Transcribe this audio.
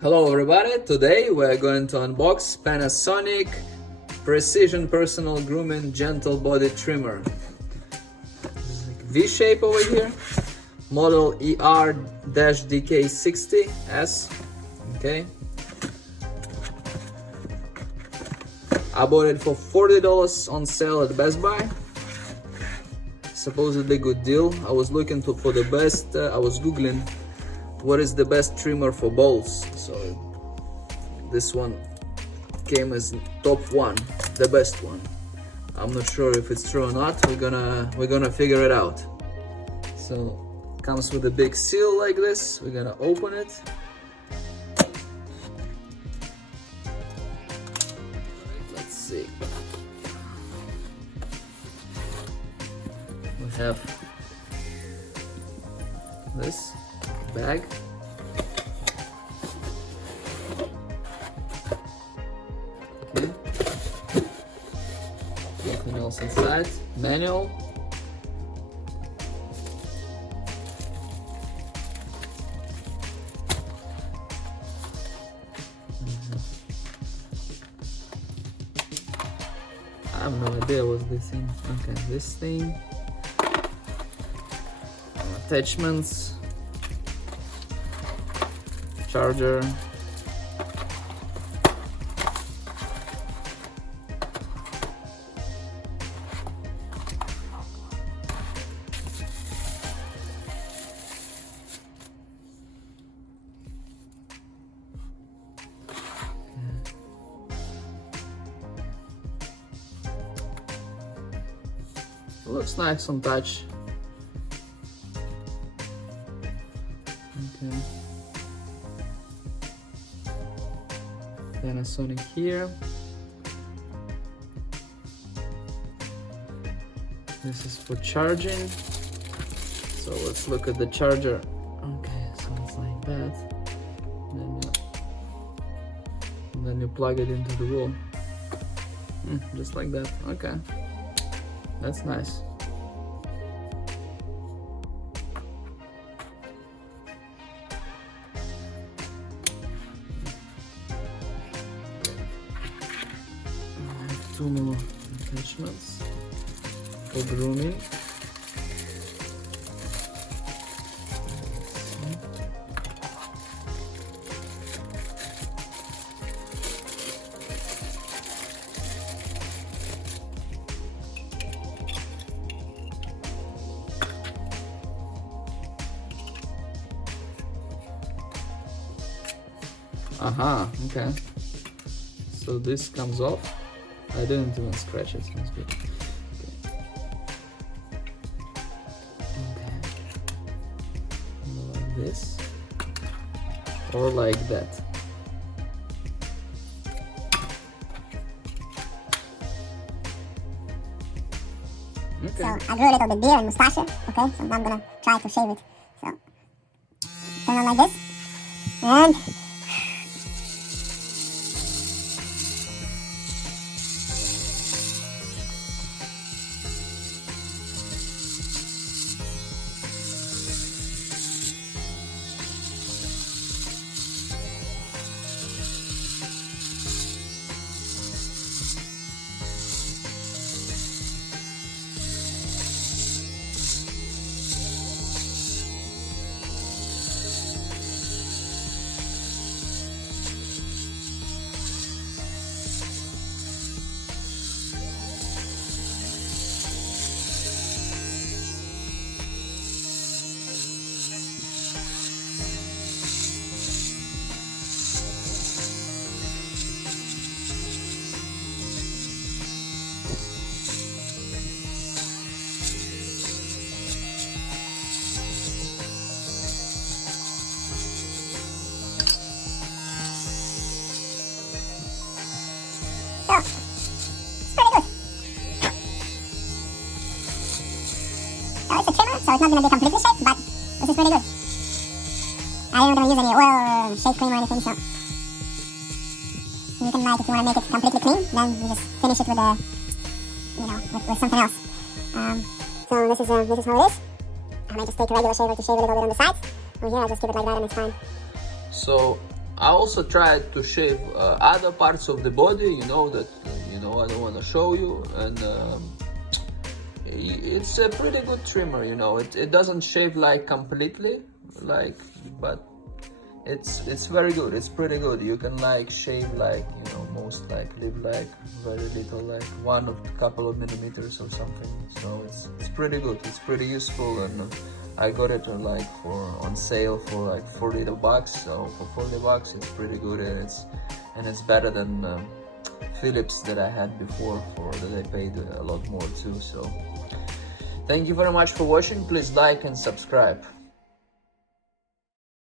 Hello everybody, today we're going to unbox Panasonic Precision Personal Grooming Gentle Body Trimmer. V-shape over here, model ER-GK60 S. Okay. I bought it for $40 on sale at Best Buy. Supposedly good deal. I was looking for the best, I was googling what is the best trimmer for balls, so this one came as top one, the best one. I'm not sure if it's true or not. We're gonna figure it out. So comes with a big seal like this. We're gonna open it. Let's see. We have this bag. Okay. Nothing else inside. Manual. I have no idea what's this thing. Okay, this thing. Attachments. Charger. Looks nice on touch. Okay. Panasonic here. This is for charging. So let's look at the charger. Okay, so it's like that. And then you plug it into the wall. Just like that. Okay. That's nice. Two more attachments for grooming. Okay. So this comes off. I didn't even scratch it, sounds good. Okay. Like this. Or like that. Okay. So I grew a little bit beard and mustache, okay? So now I'm gonna try to shave it. So turn on like this. And so it's not going to be completely shaped, but this is pretty good. I didn't going to use any oil or shave cream or anything, so you can, like, if you want to make it completely clean, then you just finish it with a, with something else. So this is how it is. I might just take a regular shaver to shave a little bit on the sides. Over here I just keep it like that and it's fine. So I also tried to shave other parts of the body, you know, that I don't want to show you, and it's a pretty good trimmer, you know. It doesn't shave like completely, like, but it's very good. It's pretty good. You can like shave like, you know, most like leave like very little, like one or couple of millimeters or something. So it's pretty good. It's pretty useful, and I got it on sale for like $40. So for $40 it's pretty good, and it's better than Philips that I had before, that I paid a lot more too. So thank you very much for watching. Please like and subscribe.